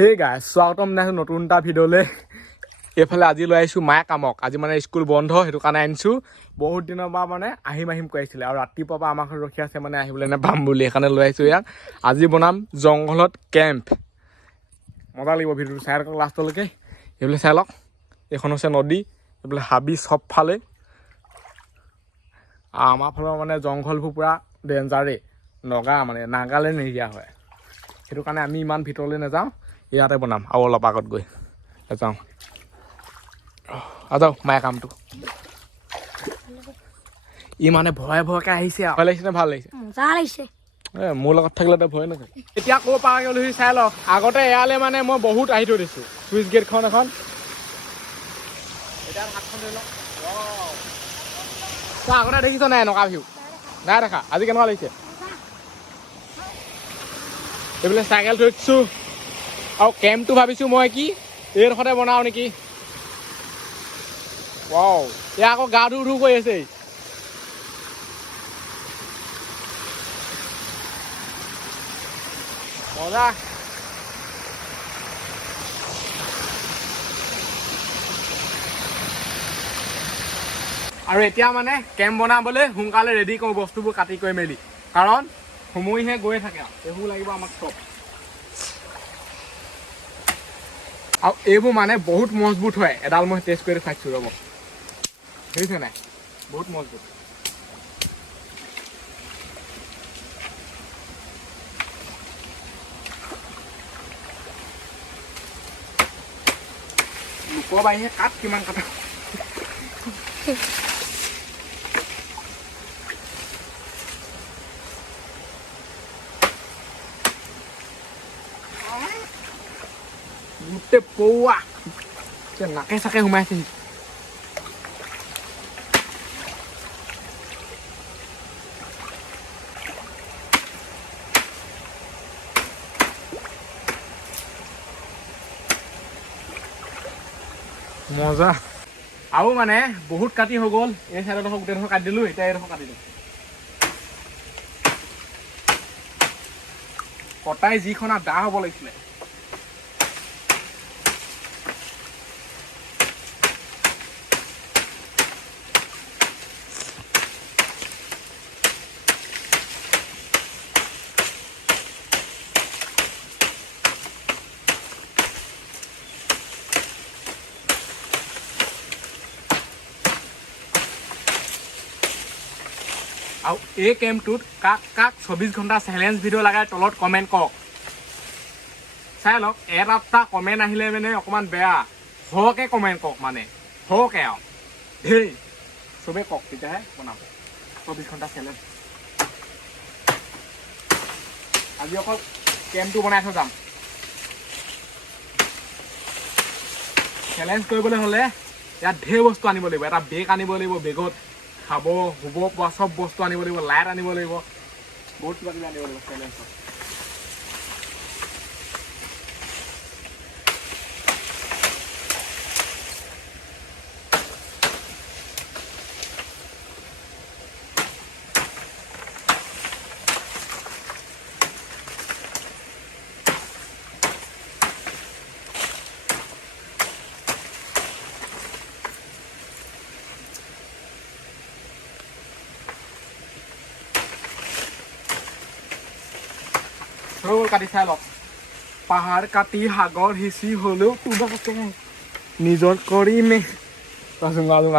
Hey guys, স্বাগতম জনাইছোঁ নতুন এটা ভিডিঅ'লৈ। এইফালে আজি লৈ আহিছোঁ মায়ে কামক। আজি মানে স্কুল বন্ধ, সেইটো কাৰণে আনিছোঁ। বহুত দিনৰ পৰা মানে আহিম কৈ আছিলে আৰু ৰাতিপুৱাৰ পৰা আমাৰ ঘৰত ৰখি আছে মানে আহিবলৈ নাপাম বুলি, সেইকাৰণে লৈ আহিছোঁ ইয়াক। আজি বনাম জংঘলত কেম্প। মজা লাগিব ভিডিঅ'টো চাই লওক লাষ্টলৈকে। এইফালে চাই লওক, এইখন হৈছে নদী, এইফালে হাবি চবফালে। আমাৰ ফালৰ মানে জংঘলবোৰ পূৰা ডেঞ্জাৰেই, মানে নাগালেণ্ড এৰিয়া হয়। সেইটো কাৰণে আমি ইমান ভিতৰলৈ নাযাওঁ, ইয়াতে বনাম আৰু অলপ আগত গৈ যাওঁ। যাওঁ মায়ে কামটো। ই মানে ভয়ে ভয়কে আহিছে আৰু। ভয় লাগিছে নে ভাল লাগিছে? মজা লাগিছে। মোৰ লগত থাকিলে ভয় নাথাকে। এতিয়া ক'ব পাৰা গ'লো চাই লওক। আগতে এয়ালে মানে মই বহুত আহি থৈ দিছোঁ। চুইচ গেটখন এখন এতিয়া হাতখন ধৰি লওক। তই আগতে দেখিছ নাই এনেকুৱা ভিউ? নাই দেখা। আজি কেনেকুৱা লাগিছে? এইফালে চাইকেল থৈ দিছোঁ আৰু কেম্পটো ভাবিছোঁ মই কি এইডোখৰতে বনাওঁ নেকি। ৱাও, এয়া আকৌ গা ধুও কৰি আছে। মজা। আৰু এতিয়া মানে কেম্প বনাবলৈ সোনকালে ৰেডি কৰোঁ বস্তুবোৰ কাটি কৰি মেলি, কাৰণ সময়হে গৈ থাকে আৰু এইবোৰ লাগিব আমাক চব। আৰু এইবোৰ মানে বহুত মজবুত হয়। এডাল মই টেষ্ট কৰি চাইছোঁ ৰ'ব, দেখিছে নাই? বহুত মজবুত। লোকৰ বাহিৰে কাঠ কিমান কাটা। গোটেই পৌৱা নাকে চাকে সোমাইছে। মজা। আৰু মানে বহুত কাটি হৈ গ'ল। এই চাইডৰডোখৰ গোটেইডোখৰ কাটি দিলোঁ, এতিয়া এইডোখৰ কাটি দিওঁ। কটাই যিখন দা হ'ব লাগিছিলে। আৰু এই কেম্পটোত কাক 24 ঘণ্টা চেলেঞ্জ ভিডিঅ' লাগে তলত কমেণ্ট কৰক। চাই লওক, এটা কমেণ্ট আহিলে মানে অকণমান বেয়া, সৰহকৈ কমেণ্ট কৰক, মানে সৰহকৈ আৰু ধেৰ চবেই কওক, তেতিয়াহে বনাব 24 ঘণ্টা চেলেঞ্জ। আজি অকল কেম্পটো বনাই থৈ যাম। চেলেঞ্জ কৰিবলৈ হ'লে ইয়াত ঢেৰ বস্তু আনিব লাগিব। এটা বেগ আনিব লাগিব, বেগত খাব শুব পৰা চব বস্তু আনিব লাগিব, লাইট আনিব লাগিব, বহুত কিবা কিবি আনিব লাগিব চেলেঞ্জত। কাটি চাই লওক, পাহাৰ কাটি সাগৰ সিঁচি হ'লেও তোমাকে নিজৰ কৰিমে।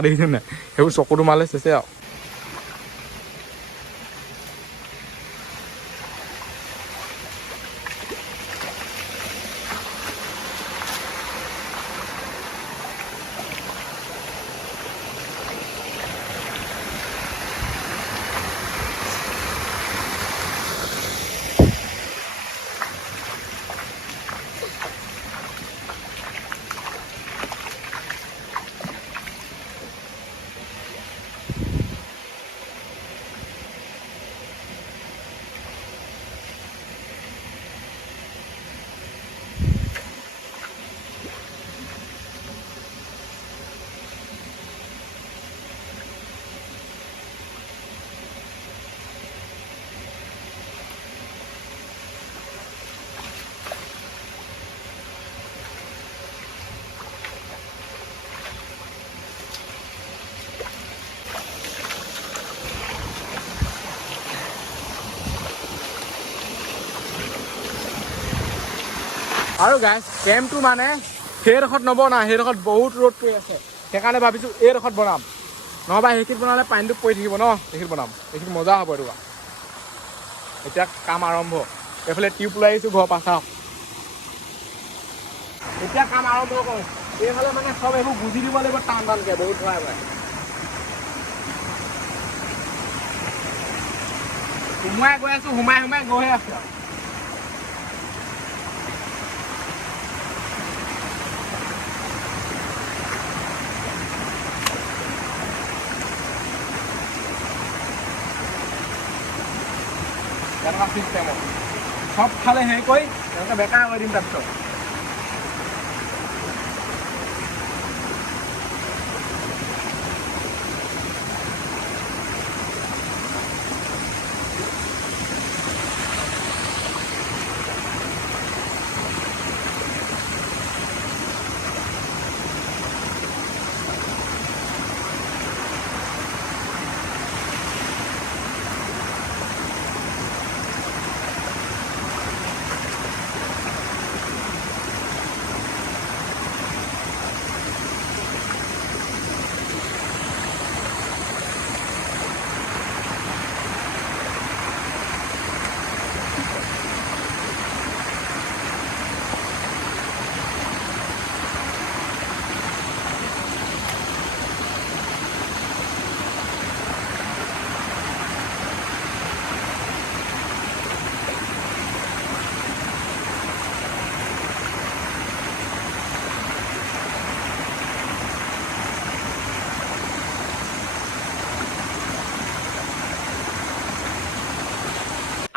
দেখিছে নাই? সেইবোৰ চকুটো মালে চেছে আৰু। আৰু গাইছ কেম্পটো মানে সেইডোখৰত নবনাওঁ, সেইডোখৰত বহুত ৰ'দ পৰি আছে, সেইকাৰণে ভাবিছোঁ এইডোখৰত বনাম, নহ'বা সেইখিনিত বনালে পানীটো পৰি থাকিব ন, সেইখিনিত বনাম, সেইখিনি মজা হ'ব এইটো। এতিয়া কাম আৰম্ভ, এইফালে টিউব লৈ আহিছোঁ ঘৰৰ পৰা চাওক। এতিয়া কাম আৰম্ভ কৰোঁ, এইফালে মানে চব এইবোৰ বুজি দিব লাগিব টান টানকৈ বহুত ভৰাই ভৰাই। সোমাই গৈ আছোঁ, সোমাই গৈহে আছোঁ আৰু। তেনেকুৱা চিষ্টেমত চব ফালে হেৰি কৰি তেনেকৈ বেকাৰ কৰি দিম তাৰপিছত।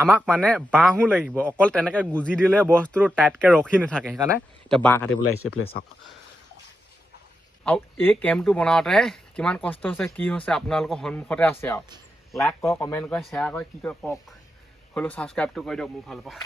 আমাক মানে বাঁহো লাগিব, অকল তেনেকৈ গুজি দিলে বস্তুটো টাইটকৈ ৰখি নাথাকে, সেইকাৰণে এতিয়া বাঁহ কাটিবলৈ আহিছে এইফালে চাওক। আৰু এই কেম্পটো বনাওঁতে কিমান কষ্ট হৈছে কি হৈছে আপোনালোকৰ সন্মুখতে আছে আৰু। লাইক কৰক, কমেণ্ট কৰে, শ্বেয়াৰ কৰে, কি কৰে কওক, হ'লেও ছাবস্ক্ৰাইবটো কৰি দিয়ক মোৰ ফালৰ পৰা।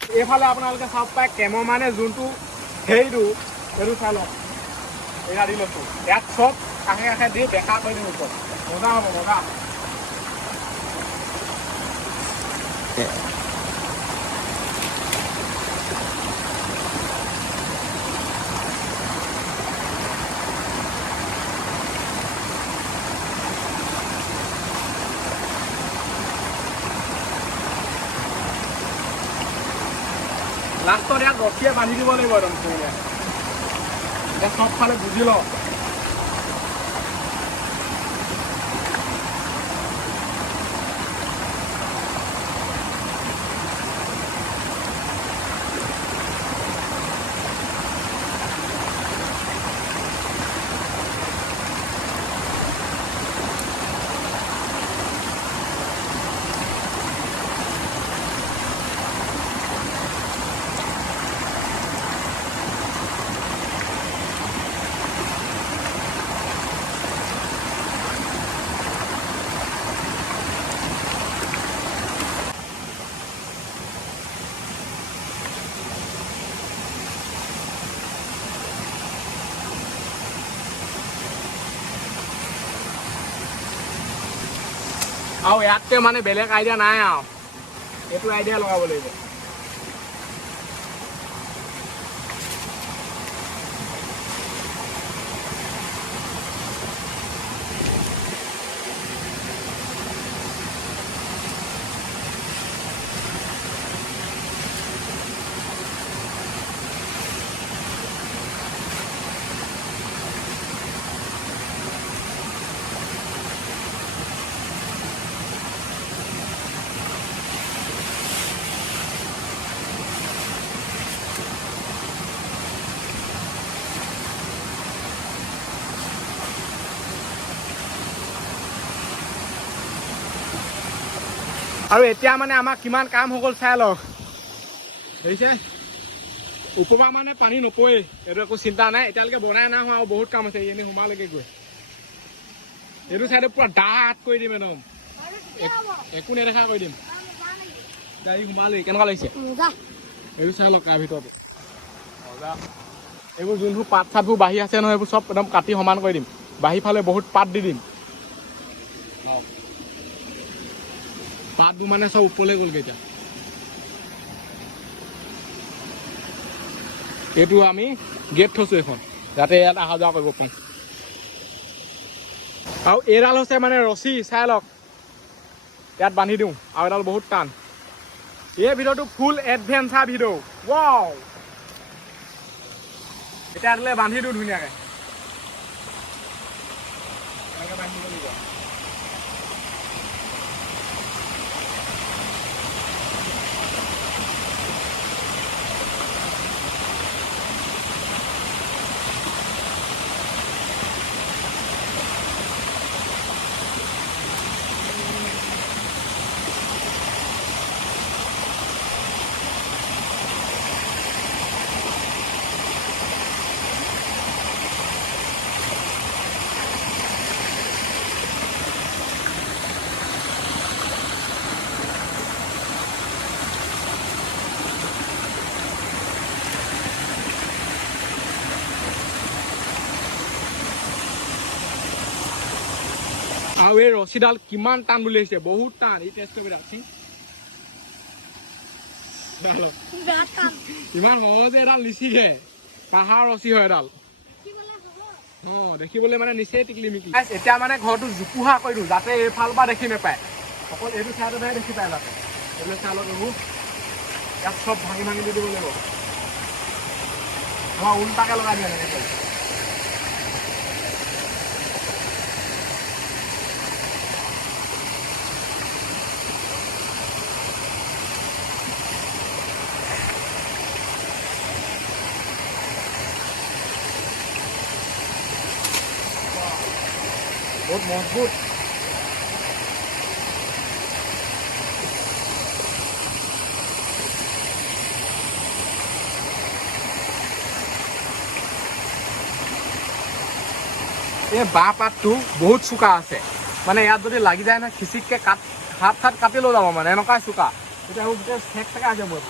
এইফালে আপোনালোকে চাব পাৰে কেমৰ মানে যোনটো হেৰিটো সেইটো চাই লওক, এয়া দি লৈছোঁ, ইয়াত চব কাষে কাষে দি বেকা কৰি দিম ওপৰত, মজা হ'ব মজা। লাষ্টত ইয়াত ৰখিয়ে বান্ধি দিব লাগিব একদম ধুনীয়া। এতিয়া চবফালে বুজি লওঁ। আৰু ইয়াতকৈ মানে বেলেগ আইডিয়া নাই আৰু, এইটো আইডিয়া লগাব লাগিব। আৰু এতিয়া মানে আমাৰ কিমান কাম হৈ গ'ল চাই লওক দেখিছে ওপৰপা মানে পানী নপৰে এইটো একো চিন্তা নাই এতিয়ালৈকে বনাই নাই হোৱা আৰু বহুত কাম আছে এনেই সোমালৈকে গৈ এইটো চাইডে পুৰা ডাঠ কৰি দিম একদম একো নেদেখা কৰি দিম গাড়ী সোমালেই কেনেকুৱা লাগিছে এইটো চাই লওক তাৰ ভিতৰতো মজা এইবোৰ যোনবোৰ পাত চাতবোৰ বাঢ়ি আছে নহয় এইবোৰ চব একদম কাটি সমান কৰি দিম বাঢ়ি ফালে বহুত পাত দি দিম পাতবোৰ মানে চব ওপৰলৈ গ'লগৈ এতিয়া এইটো আমি গেট থৈছোঁ এখন যাতে ইয়াত অহা যোৱা কৰিব পাৰোঁ আৰু এইডাল হৈছে মানে ৰছী চাই লওক ইয়াত বান্ধি দিওঁ আৰু এডাল বহুত টান এই ভিডিঅ'টো ফুল এডভেঞ্চাৰ ভিডিঅ' ৱাও এতিয়া দিলে বান্ধি দিওঁ ধুনীয়াকৈ এনেকৈ বান্ধি দিব লাগিব আৰু এই ৰছীডাল কিমান টান বুলি আহিছে বহুত টান এই টেষ্ট কৰি ৰাখি ইমান সহজে এডাল নিচিগে পাহাৰ ৰছী হয় এডাল দেখিবলৈ মানে নিচেই টিকলি মিকি এতিয়া মানে ঘৰটো জোপোহা কৰি দিওঁ যাতে এইফালৰ পৰা দেখি নাপায় অকল এইটো চাইডতহে দেখি পায় যাতে এইবিলাক চাই লওক এইবোৰ ইয়াত চব ভাঙি ভাঙি দি দিব লাগিব আমাৰ উল্টাকে লগাই দিয়ে এনেকৈ বহুত মজবুত এই বাঁহ পাতটো বহুত চোকা আছে মানে ইয়াত যদি লাগি যায় নহয় খিচিককৈ হাত কাটি লৈ যাব মানে এনেকুৱাই চোকা এতিয়া গোটেই ঠেক ঠেকা আছে মোৰ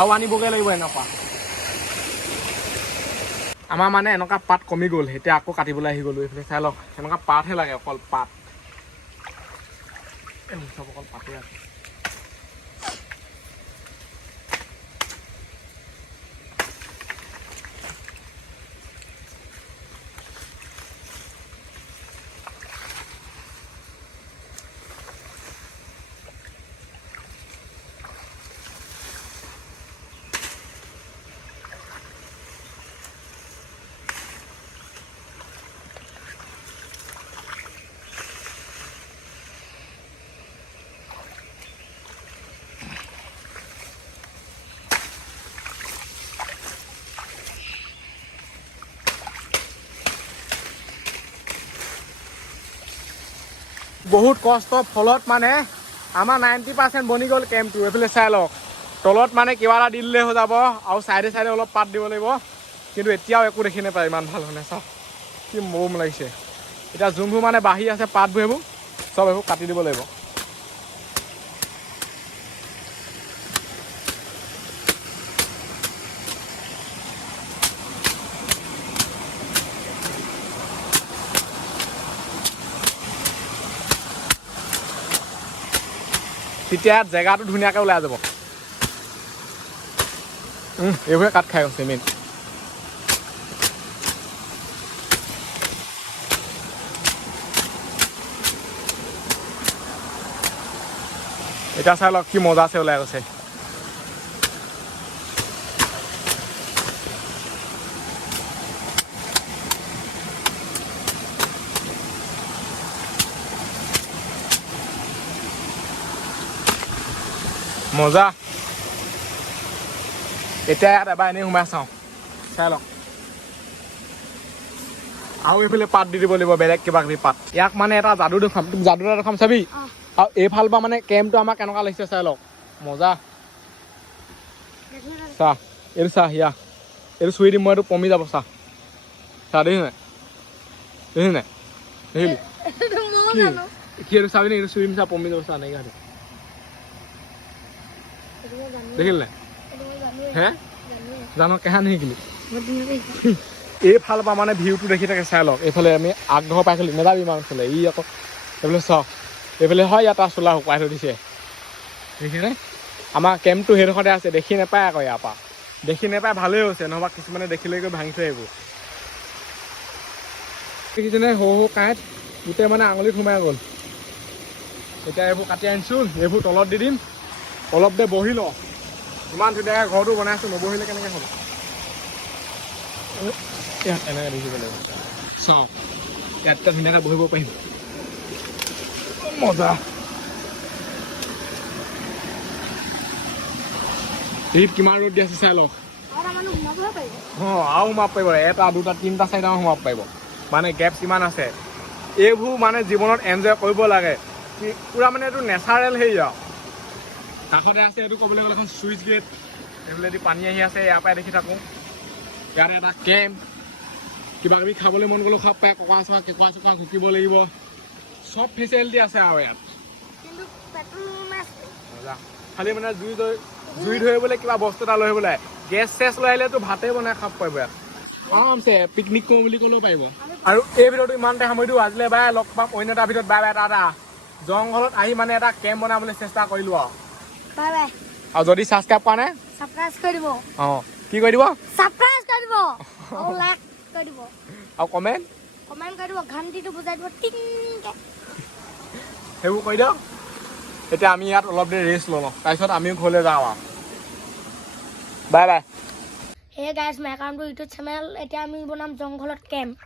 আৰু আনিবগৈ লাগিব এনেকুৱা আমাৰ মানে এনেকুৱা পাত কমি গ'ল এতিয়া আকৌ কাটিবলৈ আহি গ'লো এইফালে চাই লওক এনেকুৱা পাতহে লাগে অকল পাত চব অকল পাতে আছে বহুত কষ্টৰ ফলত মানে আমাৰ 90% বনি গ'ল কেম্পটো এইফালে চাই লওক তলত মানে কিবা এটা দি দিলে হৈ যাব আৰু চাইডে চাইডে অলপ পাত দিব লাগিব কিন্তু এতিয়াও একো দেখি নাপায় ইমান ভাল মানে চাওক কি মৰম লাগিছে এতিয়া যোনবোৰ মানে বাঢ়ি আছে পাতবোৰ এইবোৰ চব এইবোৰ কাটি দিব লাগিব তেতিয়া জেগাটো ধুনীয়াকৈ ওলাই যাব এইবোৰে কাট খাই গৈছে মেইন এতিয়া চাই লওক কি মজা আছে ওলাই গৈছে মজা এতিয়া ইয়াত এবাৰ এনেই সোমাই চাওঁ চাই লওক আৰু এইফালে পাত দি দিব লাগিব বেলেগ কিবা কিবি পাত ইয়াক মানে এটা যাদু দেখুৱাম তুমি যাদু এটা দেখুৱাম চাবি আৰু এইফাল পৰা মানে কেম্পটো আমাৰ কেনেকুৱা লাগিছে চাই লওক মজা চাহ এইটো চাহ ইয়া এইটো চুই দিম মই এইটো পমি যাব চাহ চাহ দেখিছ নাই দেখিছ নাই দেখিলি কি এইটো চাবি নি এইটো চুই দিম চাহ পমি যাব চাহ নাইকিয়া দেখিলি নাই হে জানো কেহা নেশিকিলি এইফাল পৰা মানে ভিউটো দেখি থাকে চাই লওক এইফালে আমি আগ্ৰহ পাইছিলো নেযাবি ইমান চলে ই আকৌ এইফালে চাওক এইফালে হয় ইয়াত চোলা শুকুৱাই থৈ দিছে দেখিনে আমাৰ কেম্পটো সেইডোখৰতে আছে দেখি নাপায় আকৌ ইয়াৰ পৰা দেখি নাপায় ভালেই হৈছে নহবা কিছুমানে দেখিলৈকে ভাঙি থৈ আহিব দেখিছেনে সৰু সৰু কাঁইট গোটেই মানে আঙুলিত সোমাই গ'ল এতিয়া এইবোৰ কাটি আনিছোঁ এইবোৰ তলত দি দিম অলপ দে বহি ল ইমান ধুনীয়াকৈ ঘৰটো বনাইছোঁ নবহিলে কেনেকৈ হ'ব ইয়াত এনেকৈ দেখিব লাগিব চাওঁ ইয়াতকৈ ধুনীয়াকৈ বহিব পাৰিম মজা এইত কিমান ৰ'দ দি আছে চাই লওক অঁ আৰু সোমাব পাৰিব এটা দুটা তিনিটা চাৰিটামান সোমাব পাৰিব মানে গেপ কিমান আছে এইবোৰ মানে জীৱনত এনজয় কৰিব লাগে পূৰা মানে এইটো নেচাৰেল হেৰি আৰু কাষতে আছে এইটো ক'বলৈ গ'লে এখন চুইচ গেট এইফালেদি পানী আহি আছে ইয়াৰ পৰাই দেখি থাকোঁ ইয়াত এটা কেম্প কিবা কিবি খাবলৈ মন গ'লেও খাব পাৰে ককা চকা কেঁকুৰা চেকুৰা ঘুকিব লাগিব চব ফেচিলিটি আছে আৰু ইয়াত খালি মানে জুই ধৰিবলৈ কিবা বস্তু এটা লৈ আহিবলৈ গেছ চেছ লৈ আহিলেতো ভাতেই বনাই খাব পাৰিব ইয়াত আৰামছে পিকনিক কৰোঁ বুলি ক'লেও পাৰিব আৰু এই ভিডিঅ'টো ইমানতে সময় দিওঁ আজিলৈ বাই লগ পাম অন্য এটা ভিডিঅ'ত বাই বাই টাটা জংঘলত আহি মানে এটা কেম্প বনাবলৈ চেষ্টা কৰিলোঁ আৰু বাই বাই আৰু যদি ছাবস্ক্ৰাইব কৰা নাই সাবস্ক্ৰাইব কৰি দিব অঁ কি কৰি দিব সাবস্ক্ৰাইব কৰি দিব আৰু লাইক কৰি দিব আৰু কমেণ্ট কমেন্ট কৰি দিব ঘণ্টিটো বুজাই দিব টিংকে সেইবোৰ কৰি দিয়ক এতিয়া আমি ইয়াত অলপ দেৰি ৰেষ্ট লওঁ তাৰপিছত আমিও ঘৰলৈ যাওঁ আৰু bye bye hey guys মেকাউণ্টটো YouTube channel এতিয়া আমি বনাম জংঘলত কেম্প